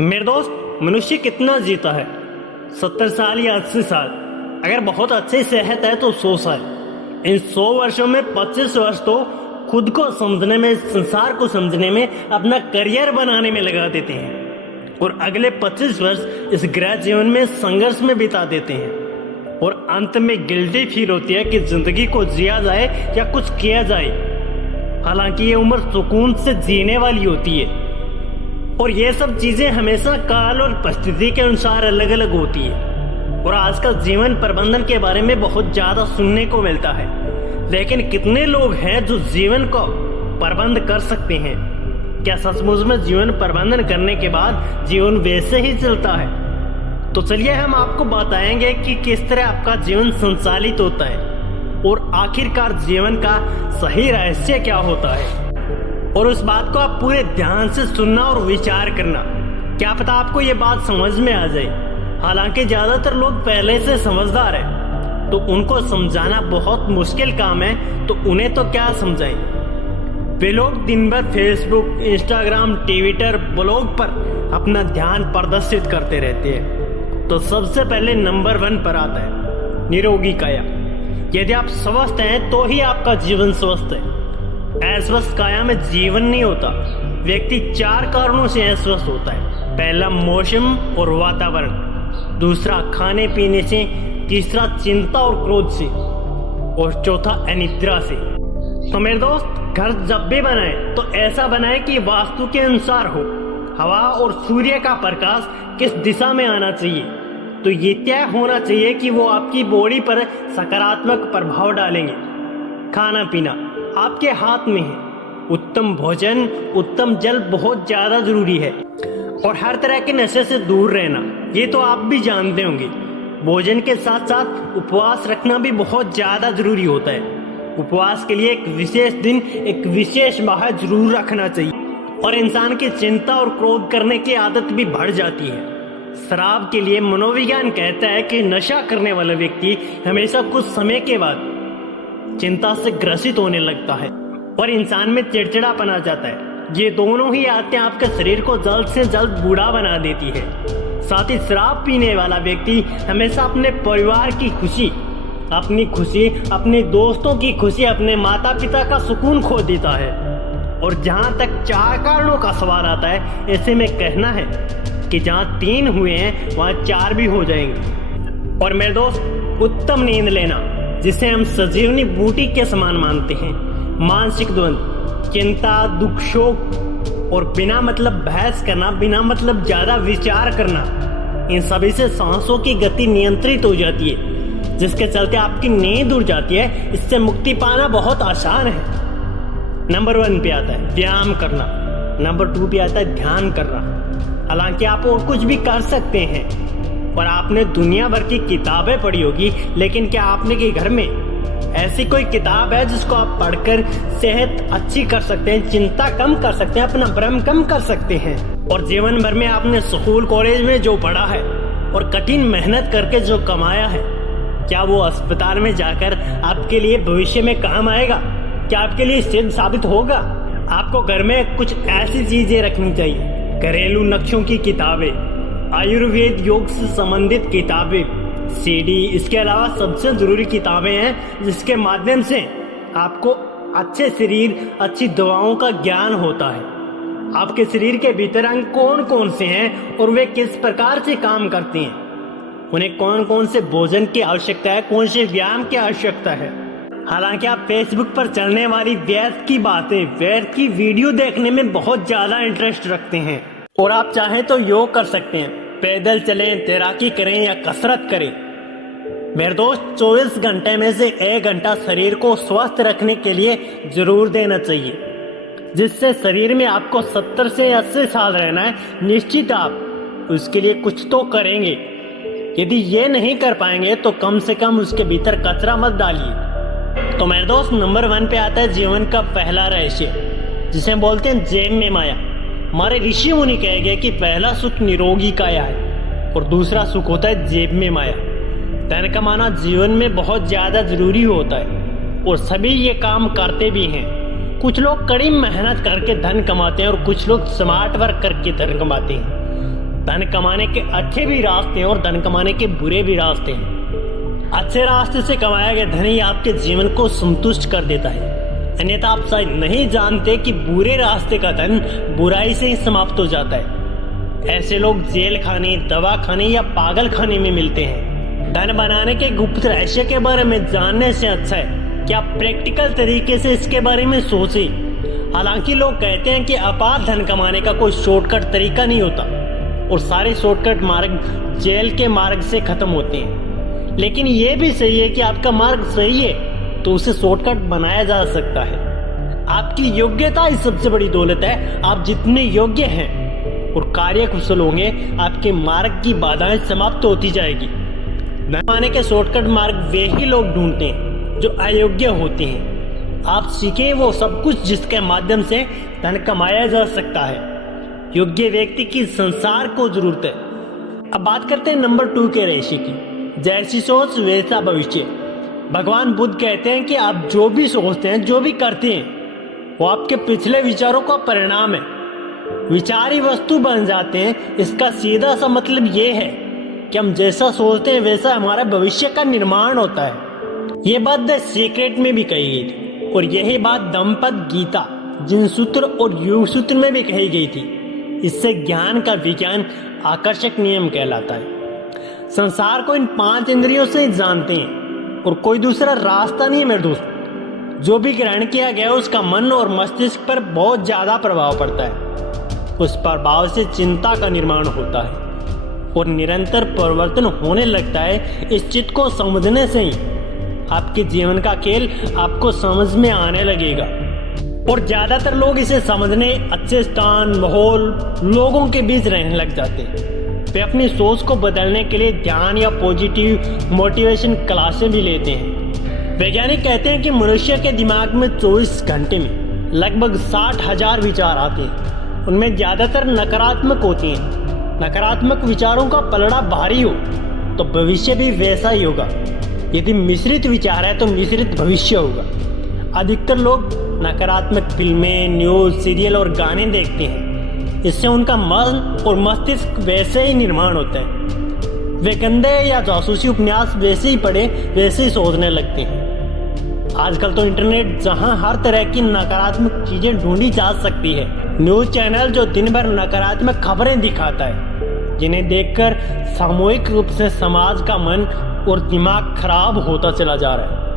मेरे दोस्त, मनुष्य कितना जीता है? 70 साल या 80 साल। अगर बहुत अच्छी सेहत है तो 100 साल। इन 100 वर्षों में 25 वर्ष तो खुद को समझने में, संसार को समझने में, अपना करियर बनाने में लगा देते हैं और अगले 25 वर्ष इस ग्रह जीवन में संघर्ष में बिता देते हैं और अंत में गिल्टी फील होती है कि जिंदगी को जिया जाए या कुछ किया जाए। हालांकि ये उम्र सुकून से जीने वाली होती है और ये सब चीजें हमेशा काल और परिस्थिति के अनुसार अलग अलग होती है। और आजकल जीवन प्रबंधन के बारे में बहुत ज्यादा सुनने को मिलता है, लेकिन कितने लोग हैं जो जीवन को प्रबंध कर सकते हैं? क्या सचमुच में जीवन प्रबंधन करने के बाद जीवन वैसे ही चलता है? तो चलिए हम आपको बताएंगे कि किस तरह आपका जीवन संचालित होता है और आखिरकार जीवन का सही रहस्य क्या होता है। और उस बात को आप पूरे ध्यान से सुनना और विचार करना। क्या पता आपको ये बात समझ में आ जाए। हालांकि ज्यादातर लोग पहले से समझदार हैं, तो उनको समझाना बहुत मुश्किल काम है, तो उन्हें तो क्या समझाएं। वे लोग दिन भर फेसबुक, इंस्टाग्राम, ट्विटर, ब्लॉग पर अपना ध्यान प्रदर्शित करते रहते हैं। तो सबसे पहले नंबर 1 पर आता है निरोगी काया। यदि आप स्वस्थ हैं तो ही आपका जीवन स्वस्थ है। अस्वस्थ काया में जीवन नहीं होता। व्यक्ति 4 कारणों से अस्वस्थ होता है। पहला मौसम और वातावरण, दूसरा खाने पीने से, तीसरा चिंता और क्रोध से और चौथा अनिद्रा से। तो मेरे दोस्त, घर जब भी बनाए तो ऐसा बनाए कि वास्तु के अनुसार हो। हवा और सूर्य का प्रकाश किस दिशा में आना चाहिए, तो ये तय होना चाहिए कि वो आपकी बॉडी पर सकारात्मक प्रभाव डालेंगे। खाना पीना आपके हाथ में है। उत्तम भोजन, उत्तम जल बहुत ज्यादा जरूरी है और हर तरह के नशे से दूर रहना, ये तो आप भी जानते होंगे। भोजन के साथ साथ उपवास रखना भी बहुत ज्यादा जरूरी होता है। उपवास के लिए एक विशेष दिन, एक विशेष माह जरूर रखना चाहिए। और इंसान की चिंता और क्रोध करने की आदत भी बढ़ जाती है। शराब के लिए मनोविज्ञान कहता है कि नशा करने वाला व्यक्ति हमेशा कुछ समय के बाद चिंता से ग्रसित होने लगता है और इंसान में चिड़चिड़ापन आ जाता है। ये दोनों ही आदतें आपके शरीर को जल्द से जल्द बूढ़ा बना देती है। साथ ही शराब पीने वाला व्यक्ति हमेशा अपने परिवार की खुशी, अपनी खुशी, अपने दोस्तों की खुशी, अपने माता पिता का सुकून खो देता है। और जहाँ तक 4 कारणों का सवाल आता है, ऐसे में कहना है कि जहाँ 3 हुए हैं वहाँ 4 भी हो जाएंगे। और मेरे दोस्त, उत्तम नींद लेना, जिसे हम सजीवनी बूटी के समान मानते हैं। मानसिक द्वंद, चिंता, दुख, शोक और बिना मतलब बहस करना, बिना मतलब ज्यादा विचार करना, इन सभी से सांसों की गति नियंत्रित हो जाती है, जिसके चलते आपकी नींद उड़ जाती है। इससे मुक्ति पाना बहुत आसान है। नंबर 1 पे आता है व्यायाम करना। नंबर 2 पे आता है ध्यान करना। हालांकि आप और कुछ भी कर सकते हैं और आपने दुनिया भर की किताबें पढ़ी होगी, लेकिन क्या आपने के घर में ऐसी कोई किताब है जिसको आप पढ़कर सेहत अच्छी कर सकते हैं, चिंता कम कर सकते हैं, अपना भ्रम कम कर सकते हैं? और जीवन भर में आपने स्कूल कॉलेज में जो पढ़ा है और कठिन मेहनत करके जो कमाया है, क्या वो अस्पताल में जाकर आपके लिए भविष्य में काम आएगा? क्या आपके लिए सिद्ध साबित होगा? आपको घर में कुछ ऐसी चीजें रखनी चाहिए, घरेलू नक्शों की किताबें, आयुर्वेद योग से संबंधित किताबें, सीडी। इसके अलावा सबसे जरूरी किताबें हैं जिसके माध्यम से आपको अच्छे शरीर, अच्छी दवाओं का ज्ञान होता है। आपके शरीर के भीतर अंग कौन कौन से हैं और वे किस प्रकार से काम करते हैं, उन्हें कौन कौन से भोजन की आवश्यकता है, कौन से व्यायाम की आवश्यकता है। हालांकि आप फेसबुक पर चलने वाली व्यर्थ की बातें, व्यर्थ की वीडियो देखने में बहुत ज्यादा इंटरेस्ट रखते हैं और आप चाहें तो योग कर सकते हैं, पैदल चलें, तैराकी करें या कसरत करें। मेरे दोस्त, 24 घंटे में से 1 घंटा शरीर को स्वस्थ रखने के लिए जरूर देना चाहिए, जिससे शरीर में आपको 70 से 80 साल रहना है। निश्चित आप उसके लिए कुछ तो करेंगे। यदि ये नहीं कर पाएंगे तो कम से कम उसके भीतर कचरा मत डालिए। तो मेरे दोस्त, नंबर 1 पे आता है जीवन का पहला रहस्य, जिसे बोलते हैं जेब में माया। हमारे ऋषि मुनि कहे गए कि पहला सुख निरोगी काया है और दूसरा सुख होता है जेब में माया। धन कमाना जीवन में बहुत ज्यादा जरूरी होता है और सभी ये काम करते भी हैं। कुछ लोग कड़ी मेहनत करके धन कमाते हैं और कुछ लोग स्मार्ट वर्क करके धन कमाते हैं। धन कमाने के अच्छे भी रास्ते हैं और धन कमाने के बुरे भी रास्ते हैं। अच्छे रास्ते से कमाया गया धन ही आपके जीवन को संतुष्ट कर देता है, अन्यथा आप शायद नहीं जानते कि बुरे रास्ते का धन बुराई से ही समाप्त हो जाता है। ऐसे लोग जेल खाने, दवा खाने या पागल खाने में मिलते हैं। धन बनाने के गुप्त रहस्य के बारे में जानने से अच्छा है कि आप प्रैक्टिकल तरीके से इसके बारे में सोचें। हालांकि लोग कहते हैं कि अपार धन कमाने का कोई शॉर्टकट तरीका नहीं होता और सारे शॉर्टकट मार्ग जेल के मार्ग से खत्म होते हैं, लेकिन ये भी सही है कि आपका मार्ग सही है तो उसे शॉर्टकट बनाया जा सकता है। आपकी योग्यता ही सबसे बड़ी दौलत है। आप जितने योग्य हैं और कार्यकुशल होंगे, आपके मार्ग की बाधाएं समाप्त होती जाएगी। धन कमाने के शॉर्टकट मार्ग वे ही लोग ढूंढते हैं जो अयोग्य होते हैं। आप सीखें वो सब कुछ जिसके माध्यम से धन कमाया जा सकता है। योग्य व्यक्ति की संसार को जरूरत है। अब बात करते हैं नंबर 2 के रहस्य की। जैसी सोच वैसा भविष्य। भगवान बुद्ध कहते हैं कि आप जो भी सोचते हैं, जो भी करते हैं, वो आपके पिछले विचारों का परिणाम है। विचार ही वस्तु बन जाते हैं। इसका सीधा सा मतलब ये है कि हम जैसा सोचते हैं वैसा हमारा भविष्य का निर्माण होता है। ये बात द सीक्रेट में भी कही गई थी और यही बात दंपत गीता, जिन सूत्र और योग सूत्र में भी कही गई थी। इससे ज्ञान का विज्ञान आकर्षक नियम कहलाता है। संसार को इन 5 इंद्रियों से जानते हैं और कोई दूसरा रास्ता नहीं है मेरे दोस्त। जो भी ग्रहण किया गया उसका मन और मस्तिष्क पर बहुत ज्यादा प्रभाव पड़ता है। उस प्रभाव से चिंता का निर्माण होता है और निरंतर परिवर्तन होने लगता है। इस चित्त को समझने से ही आपके जीवन का खेल आपको समझ में आने लगेगा और ज्यादातर लोग इसे समझने अच्छे स्थान, माहौल, लोगों के बीच रहने लग जाते हैं। वे अपनी सोच को बदलने के लिए ध्यान या पॉजिटिव मोटिवेशन क्लासें भी लेते हैं। वैज्ञानिक कहते हैं कि मनुष्य के दिमाग में 24 घंटे में लगभग 60,000 विचार आते हैं। उनमें ज्यादातर नकारात्मक होती हैं। नकारात्मक विचारों का पलड़ा भारी हो तो भविष्य भी वैसा ही होगा। यदि मिश्रित विचार है तो मिश्रित भविष्य होगा। अधिकतर लोग नकारात्मक फिल्में, न्यूज, सीरियल और गाने देखते हैं। इससे उनका मन और मस्तिष्क वैसे ही निर्माण होता है। वे गंदे या जासूसी उपन्यास वैसे ही पढ़े वैसे ही सोचने लगते हैं। आजकल तो इंटरनेट जहां हर तरह की नकारात्मक चीजें ढूंढी जा सकती है। न्यूज चैनल जो दिन भर नकारात्मक खबरें दिखाता है, जिन्हें देखकर सामूहिक रूप से समाज का मन और दिमाग खराब होता चला जा रहा है।